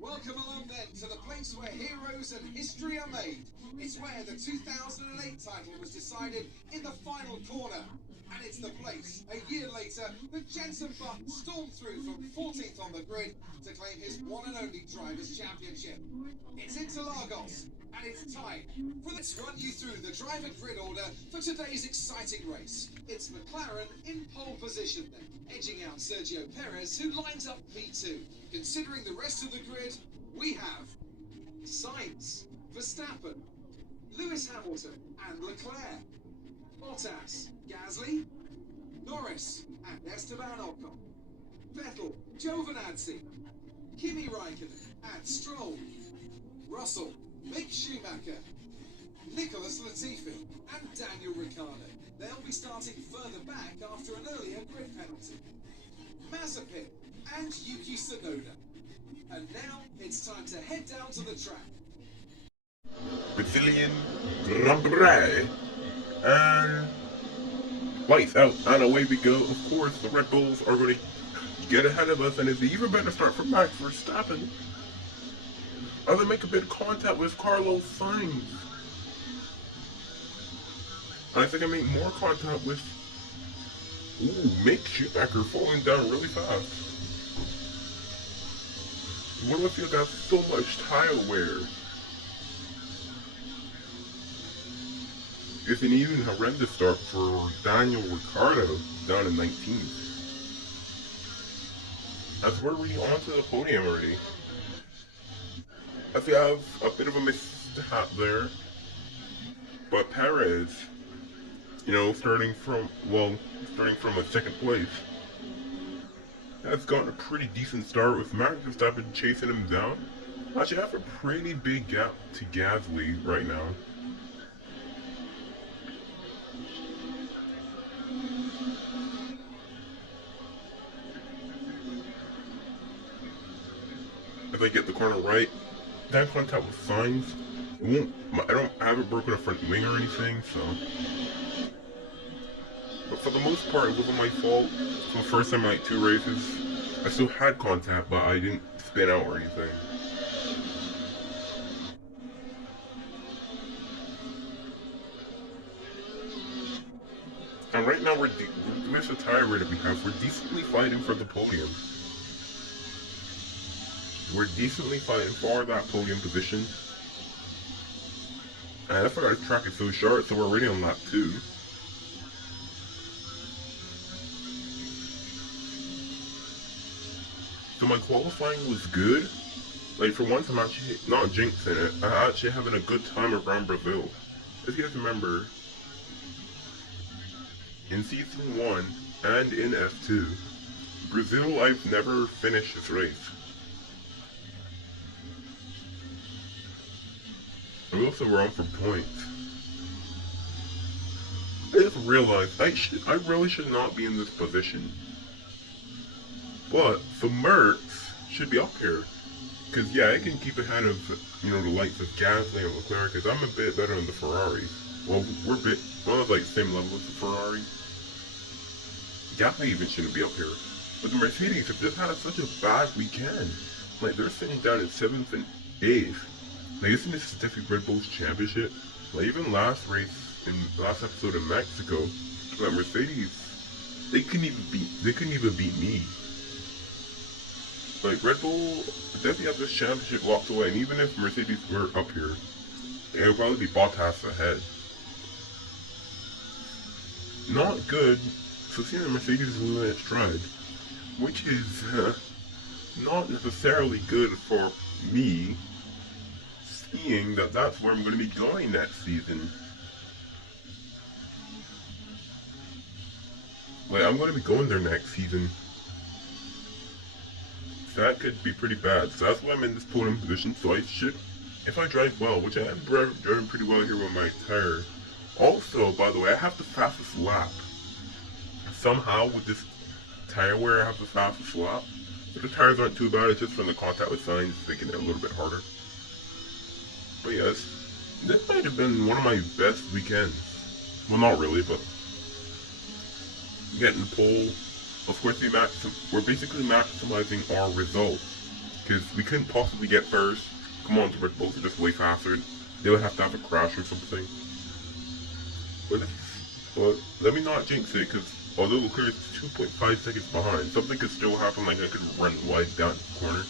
Welcome along then to the place where heroes and history are made. It's where the 2008 title was decided in the final corner. And it's the place, a year later, that Jenson Button stormed through from 14th on the grid to claim his one and only Drivers' Championship. It's Interlagos, and it's time for let's run you through the driver grid order for today's exciting race. It's McLaren in pole position then, edging out Sergio Perez, who lines up P2. Considering the rest of the grid, we have Sainz, Verstappen, Lewis Hamilton and Leclerc, Bottas, Gasly, Norris and Esteban Ocon, Vettel, Giovinazzi, Kimi Raikkonen and Stroll, Russell, Mick Schumacher, Nicholas Latifi and Daniel Ricciardo. They'll be starting further back after an earlier grid penalty. Mazepin and Yuki Tsunoda. And now it's time to head down to the track. Brazilian Grand Prix. And lights out and away we go. Of course, the Red Bulls are going to get ahead of us, and it's even better start from Max Verstappen as they make a bit of contact with Carlos Sainz. And I think I make more contact with Mick Schumacher falling down really fast. What if you got so much tire wear? It's an even horrendous start for Daniel Ricciardo down in 19th. As we're really onto the podium already. I think I have a bit of a mishap there. But Perez, starting from a second place, has gotten a pretty decent start with Max Verstappen chasing him down. Actually, I have a pretty big gap to Gasly right now. If I get the corner right, that contact with Sainz, I haven't broken a front wing or anything, so. But for the most part, it wasn't my fault. For the first time in like 2 races, I still had contact, but I didn't spin out or anything. And right now, with the tire wear that we have, we're decently fighting for the podium. We're decently fighting for that podium position. And I forgot the track is so short, so we're already on lap 2. So my qualifying was good. Like, for once I'm actually not jinxing it. I'm actually having a good time around Brazil. As you guys remember, in Season 1 and in F2, Brazil, I've never finished this race. I also run for points. I just realized I really should not be in this position. But the Mercs should be up here. Because yeah, I can keep ahead of, the likes of Gasly and Leclerc, because I'm a bit better than the Ferrari. Well, we're like the same level as the Ferrari. Gasly even shouldn't be up here. But the Mercedes have just had such a bad weekend. Like, they're sitting down at 7th and 8th. Like, isn't this definitely Red Bull's championship? Like, even last episode in Mexico, that Mercedes, they couldn't even beat me. Like, Red Bull definitely have this championship locked away, and even if Mercedes were up here, it would probably be Bottas ahead. Not good. So seeing the Mercedes is losing its stride, which is not necessarily good for me, seeing that that's where I'm going to be going next season. Like, I'm going to be going there next season. So that could be pretty bad. So that's why I'm in this podium position. So I should, if I drive well, which I am driving pretty well here with my tire. Also, by the way, I have the fastest lap. Somehow, with this tire wear, I have the fastest lap. But the tires aren't too bad. It's just from the contact with Sainz, making it a little bit harder. But yes, this might have been one of my best weekends. Well, not really, but getting the pole. Of course, we're basically maximizing our result. because we couldn't possibly get first. Come on, the Red Bulls are just way faster. They would have to have a crash or something. But let me not jinx it, because although Leclerc is 2.5 seconds behind, something could still happen, like I could run wide down the corner.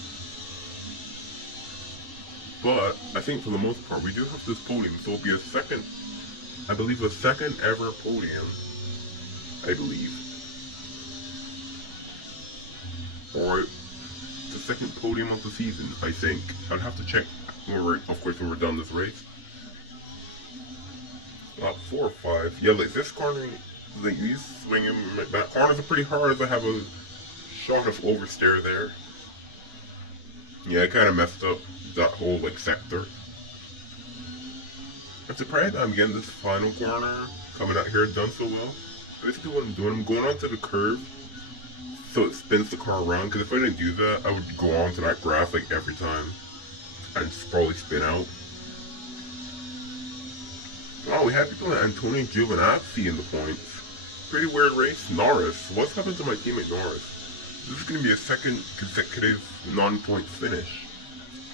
But I think for the most part, we do have this podium, so it'll be a second, I believe a second ever podium, I believe. Or the second podium of the season, I think. I'll have to check when we're done this race. Lap 4 or 5. Yeah, like this corner, like these swinging back corners are pretty hard as I have a shot of oversteer there. Yeah, I kind of messed up that whole like sector. I'm surprised I'm getting this final corner coming out here done so well. Basically what I'm doing, I'm going onto the curve so it spins the car around, because if I didn't do that, I would go onto that grass like every time and just probably spin out. Oh, we have people like Antonio Giovinazzi in the points. Pretty weird race. Norris. What's happened to my teammate Norris? This is going to be a second consecutive non-point finish,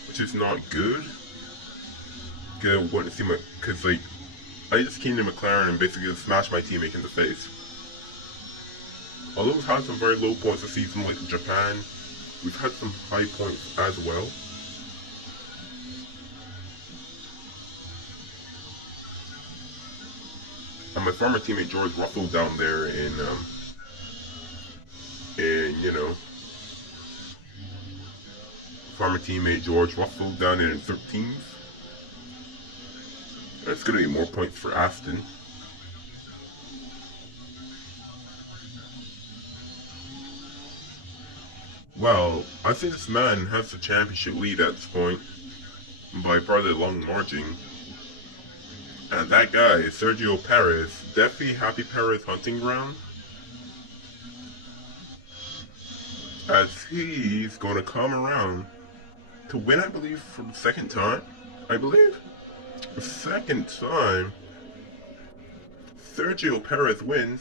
which is not good. Because like, I just came to McLaren and basically just smashed my teammate in the face. Although we've had some very low points this season, like Japan, we've had some high points as well. And my former teammate George Russell down there in you know, former teammate George Russell down in 13th. That's gonna be more points for Aston. Well, I think this man has the championship lead at this point by probably a long margin. And that guy, Sergio Perez, definitely Happy Perez hunting ground. As he's going to come around to win, I believe, for the second time. I believe. The second time, Sergio Perez wins,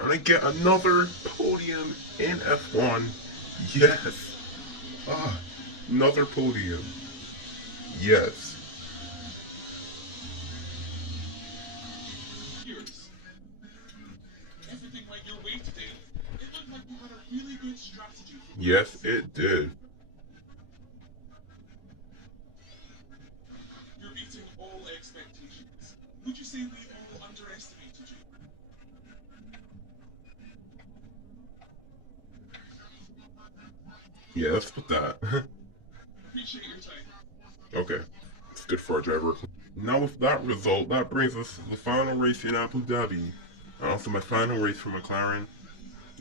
and I get another podium in F1. Yes. Another podium. Yes. Everything went your way today. It looked like you had a really good strategy. Yes, it did. You're beating all expectations. Would you say we all underestimated you? Yeah, let's put that. Appreciate your time. Okay. It's good for our driver. Now with that result, that brings us to the final race in Abu Dhabi. And also my final race for McLaren.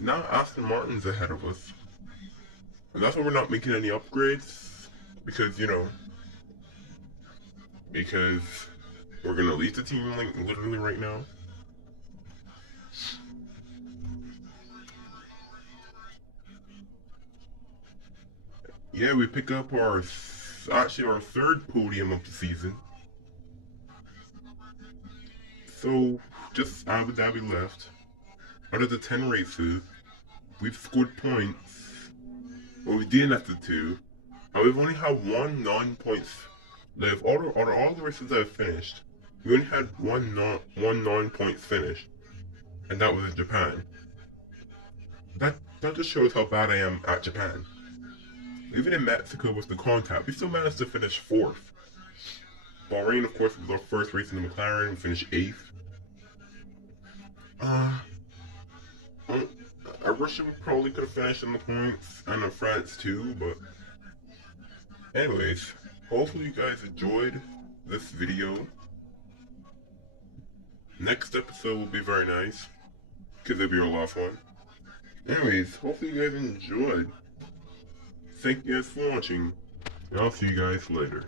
Now Aston Martin's ahead of us. And that's why we're not making any upgrades. Because, you know, because we're going to leave the team like literally right now. Yeah, we pick up our third podium of the season. So, just Abu Dhabi left. Out of the 10 races, we've scored points. Well, we didn't after 2. And we've only had 1 non-points left. Out of all the races that have finished, we only had one non-points finish. And that was in Japan. That just shows how bad I am at Japan. Even in Mexico with the contact, we still managed to finish 4th. Bahrain, of course, was our first race in the McLaren. We finished 8th. Russia probably could have finished in the points, and in France too, but anyways, hopefully you guys enjoyed this video. Next episode will be very nice, because it'll be our last one. Anyways, hopefully you guys enjoyed. Thank you guys for watching, and I'll see you guys later.